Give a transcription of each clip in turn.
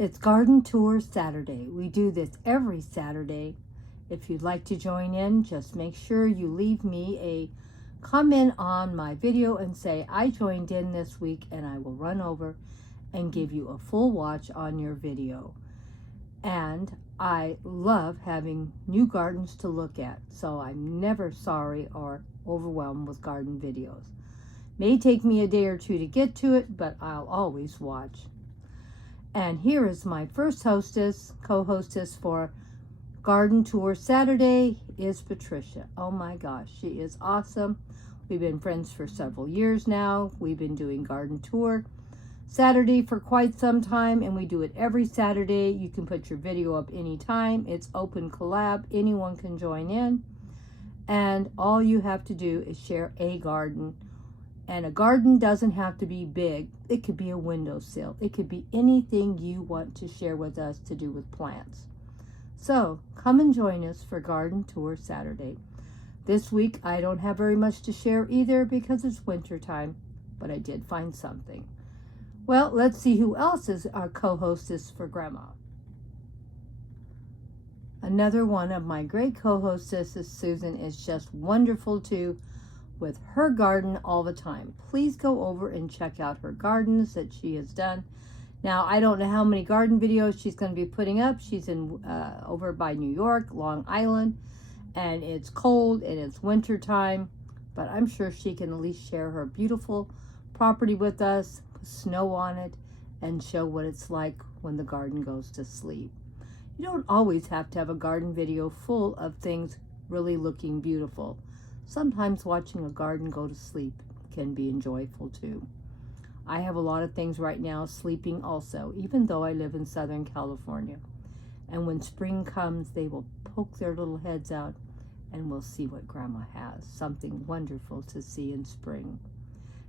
It's Garden Tour Saturday. We do this every Saturday. If you'd like to join in, just make sure you leave me a comment on my video and say, I joined in this week, and I will run over and give you a full watch on your video. And I love having new gardens to look at, so I'm never sorry or overwhelmed with garden videos. May take me a day or two to get to it, but I'll always watch. And here is my first co-hostess for Garden Tour Saturday is Patricia. Oh my gosh, she is awesome. We've been friends for several years now. We've been doing Garden Tour Saturday for quite some time, and we do it every Saturday. You can put your video up anytime. It's open collab. Anyone can join in. And all you have to do is share a garden. And a garden doesn't have to be big. It could be a windowsill. It could be anything you want to share with us to do with plants. So come and join us for Garden Tour Saturday. This week I don't have very much to share either because it's winter time, but I did find something. Well, let's see who else is our co-hostess for Grandma. Another one of my great co-hostesses, Susan, is just wonderful too, with her garden all the time. Please go over and check out her gardens that she has done. Now, I don't know how many garden videos she's going to be putting up. She's in over by New York, Long Island, and it's cold and it's winter time, but I'm sure she can at least share her beautiful property with us, with snow on it, and show what it's like when the garden goes to sleep. You don't always have to have a garden video full of things really looking beautiful. Sometimes watching a garden go to sleep can be enjoyable too. I have a lot of things right now sleeping also, even though I live in Southern California. And when spring comes, they will poke their little heads out and we'll see what Grandma has. Something wonderful to see in spring.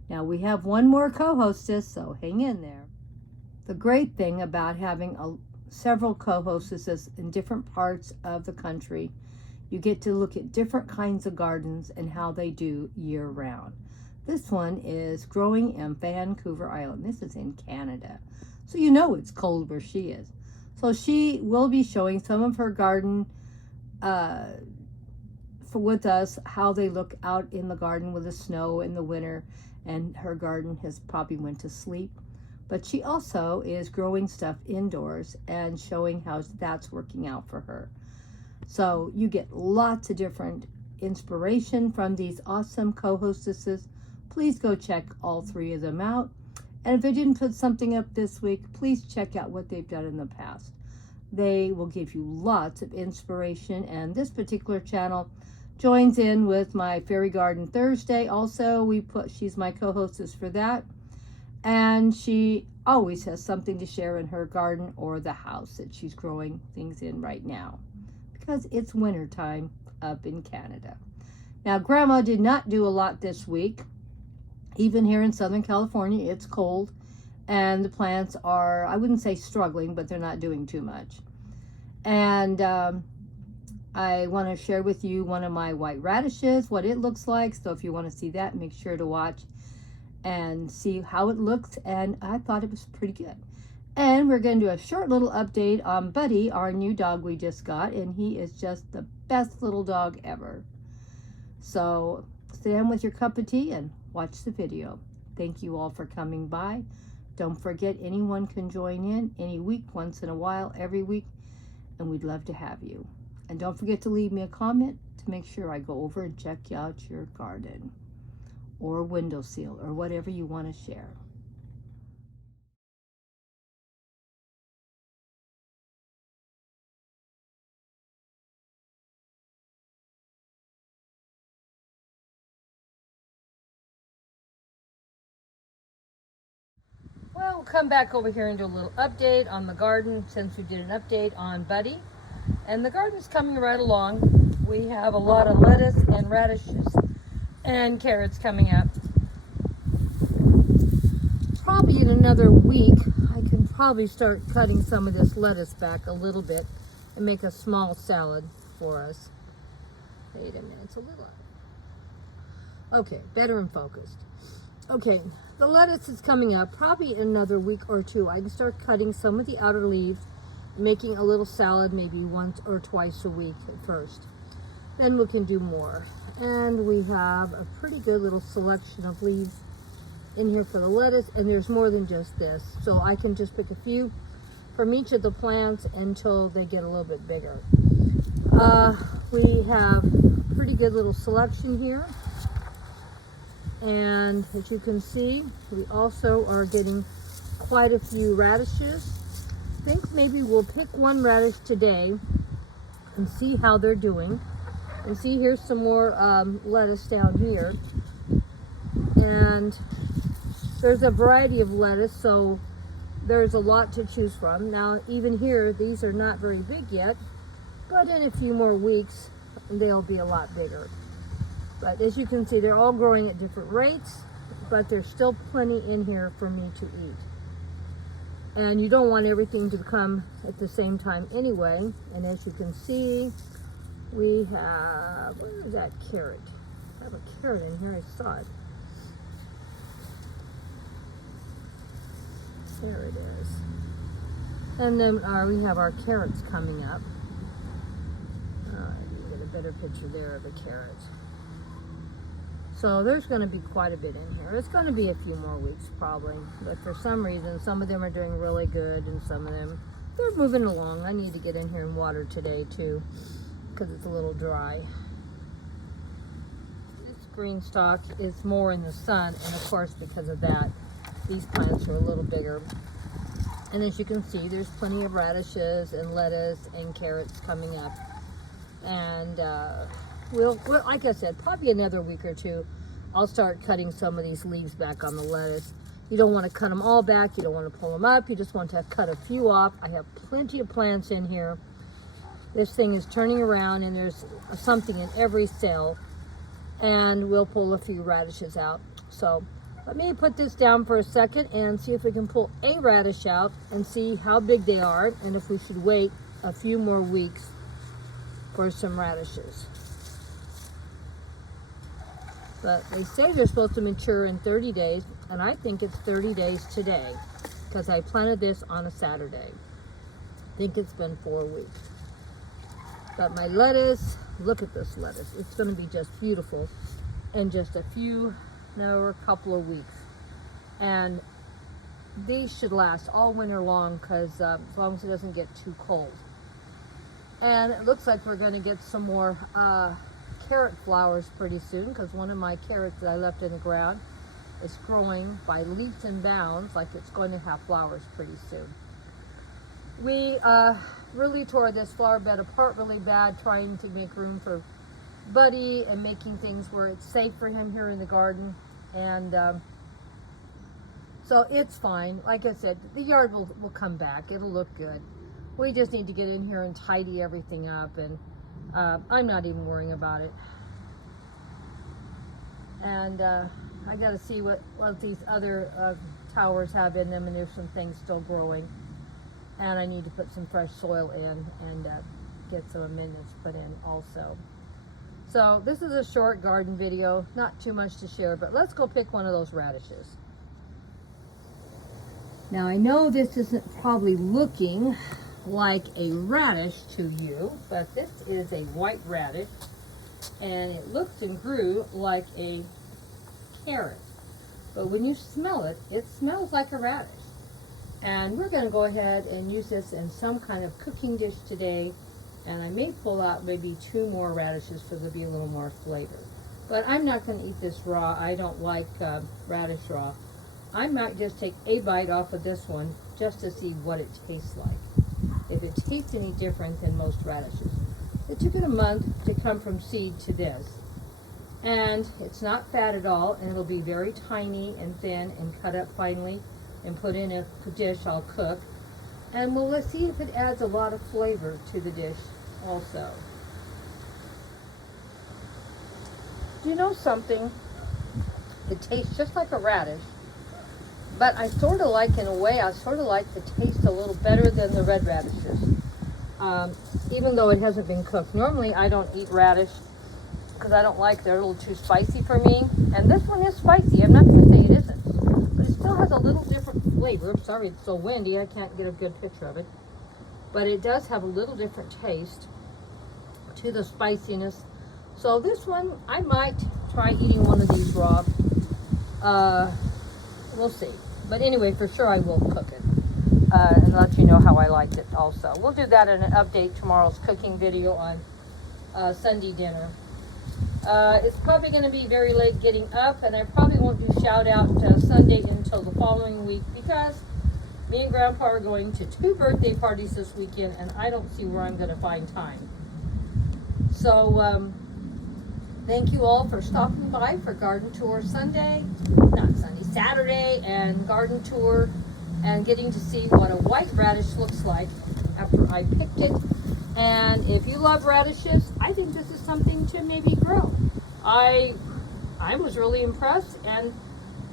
Now we have one more co-hostess, so hang in there. The great thing about having several co-hostesses in different parts of the country, you get to look at different kinds of gardens and how they do year-round. This one is growing in Vancouver Island. This is in Canada. So you know it's cold where she is. So she will be showing some of her garden with us, how they look out in the garden with the snow in the winter. And her garden has probably went to sleep. But she also is growing stuff indoors and showing how that's working out for her. So you get lots of different inspiration from these awesome co-hostesses. Please go check all three of them out. And if they didn't put something up this week, please check out what they've done in the past. They will give you lots of inspiration. And this particular channel joins in with my Fairy Garden Thursday. Also, she's my co-hostess for that. And she always has something to share in her garden or the house that she's growing things in right now, because it's winter time up in Canada. Now, Grandma did not do a lot this week. Even here in Southern California, it's cold, and the plants are, I wouldn't say struggling, but they're not doing too much. And I want to share with you one of my white radishes, what it looks like. So if you want to see that, make sure to watch and see how it looks. And I thought it was pretty good. And we're going to do a short little update on Buddy, our new dog we just got. And he is just the best little dog ever. So sit down with your cup of tea and watch the video. Thank you all for coming by. Don't forget, anyone can join in any week, once in a while, every week. And we'd love to have you. And don't forget to leave me a comment to make sure I go over and check out your garden or windowsill or whatever you want to share. Well, we'll come back over here and do a little update on the garden since we did an update on Buddy. And the garden's coming right along. We have a lot of lettuce and radishes and carrots coming up. Probably in another week, I can probably start cutting some of this lettuce back a little bit and make a small salad for us. Wait a minute, it's a little... Okay, better and focused. Okay, the lettuce is coming up probably in another week or two. I can start cutting some of the outer leaves, making a little salad maybe once or twice a week at first. Then we can do more. And we have a pretty good little selection of leaves in here for the lettuce, and there's more than just this. So I can just pick a few from each of the plants until they get a little bit bigger. We have a pretty good little selection here. And as you can see, we also are getting quite a few radishes. I think maybe we'll pick one radish today and see how they're doing. And see, here's some more lettuce down here. And there's a variety of lettuce, so there's a lot to choose from. Now, even here, these are not very big yet, but in a few more weeks, they'll be a lot bigger. But as you can see, they're all growing at different rates, but there's still plenty in here for me to eat. And you don't want everything to come at the same time anyway. And as you can see, we have, where is that carrot? I have a carrot in here, I saw it. There it is. And then we have our carrots coming up. You get a better picture there of the carrots. So there's going to be quite a bit in here. It's going to be a few more weeks probably, but for some reason, some of them are doing really good and some of them, they're moving along. I need to get in here and water today too, because it's a little dry. This green stalk is more in the sun, and of course because of that, these plants are a little bigger. And as you can see, there's plenty of radishes and lettuce and carrots coming up. And we'll, like I said, probably another week or two, I'll start cutting some of these leaves back on the lettuce. You don't want to cut them all back. You don't want to pull them up. You just want to cut a few off. I have plenty of plants in here. This thing is turning around, and there's something in every cell. And we'll pull a few radishes out. So let me put this down for a second and see if we can pull a radish out and see how big they are, and if we should wait a few more weeks for some radishes. But they say they're supposed to mature in 30 days, and I think it's 30 days today, because I planted this on a Saturday. I think it's been 4 weeks. But my lettuce, look at this lettuce. It's going to be just beautiful in just a couple of weeks. And these should last all winter long, because as long as it doesn't get too cold. And it looks like we're going to get some more carrot flowers pretty soon, because one of my carrots that I left in the ground is growing by leaps and bounds, like it's going to have flowers pretty soon. We really tore this flower bed apart really bad, trying to make room for Buddy and making things where it's safe for him here in the garden. And so it's fine. Like I said, the yard will come back. It'll look good. We just need to get in here and tidy everything up, and I'm not even worrying about it. And I got to see what these other towers have in them, and there's some things still growing. And I need to put some fresh soil in and get some amendments put in also. So this is a short garden video, not too much to share, but let's go pick one of those radishes. Now I know this isn't probably looking like a radish to you, but this is a white radish, and it looks and grew like a carrot. But when you smell it, it smells like a radish. And we're going to go ahead and use this in some kind of cooking dish today. And I may pull out maybe 2 more radishes so there'll be a little more flavor. But I'm not going to eat this raw. I don't like radish raw. I might just take a bite off of this one just to see what it tastes like. If it tastes any different than most radishes. It took it a month to come from seed to this. And it's not fat at all, and it'll be very tiny and thin and cut up finely and put in a dish I'll cook. And let's see if it adds a lot of flavor to the dish also. Do you know something? It tastes just like a radish, but I sort of like, in a way, I sort of like the taste a little better than the red radishes, even though it hasn't been cooked. Normally I don't eat radish because I don't like, they're a little too spicy for me, and this one is spicy. I'm not going to say it isn't, still has a little different flavor. Sorry it's so windy, I can't get a good picture of it. But it does have a little different taste to the spiciness. So this one, I might try eating one of these raw. We'll see. But anyway, for sure I will cook it. And let you know how I liked it also. We'll do that in an update tomorrow's cooking video on Sunday dinner. It's probably going to be very late getting up, and I probably won't do shout out Sunday until the following week, because me and Grandpa are going to 2 birthday parties this weekend, and I don't see where I'm going to find time. So thank you all for stopping by for garden tour Saturday, and garden tour, and getting to see what a white radish looks like after I picked it. And if you love radishes, I think this is something to maybe grow. I was really impressed, and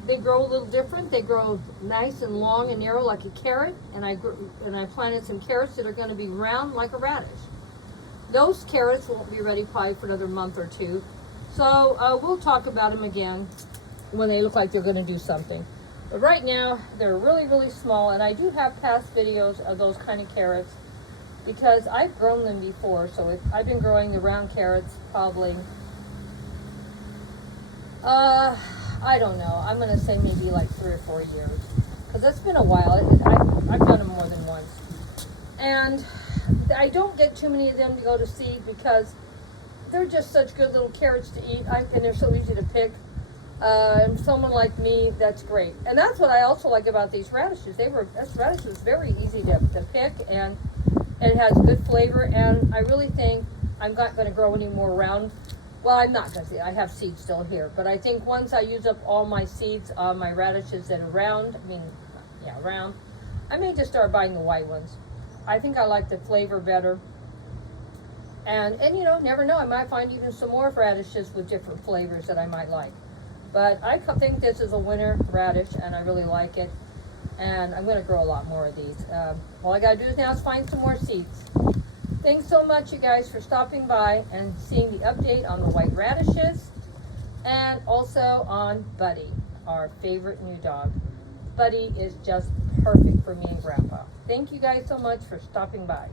they grow a little different. They grow nice and long and narrow like a carrot, and I planted some carrots that are going to be round like a radish. Those carrots won't be ready probably for another month or 2. So we'll talk about them again when they look like they're going to do something. But right now, they're really, really small, and I do have past videos of those kind of carrots because I've grown them before. So I've been growing the round carrots probably, I don't know, I'm going to say maybe like 3 or 4 years, because it's been a while. I've done them more than once. And I don't get too many of them to go to seed because they're just such good little carrots to eat, and they're so easy to pick. And someone like me, that's great. And that's what I also like about these radishes. This radish was very easy to pick, and it has good flavor. And I really think I'm not going to grow any more round. Well, I'm not going to. I have seeds still here, but I think once I use up all my seeds on my radishes that are round, round, I may just start buying the white ones. I think I like the flavor better. And you know, never know, I might find even some more radishes with different flavors that I might like. But I think this is a winter radish, and I really like it. And I'm going to grow a lot more of these. All I got to do now is find some more seeds. Thanks so much, you guys, for stopping by and seeing the update on the white radishes, and also on Buddy, our favorite new dog. Buddy is just perfect for me and Grandpa. Thank you guys so much for stopping by.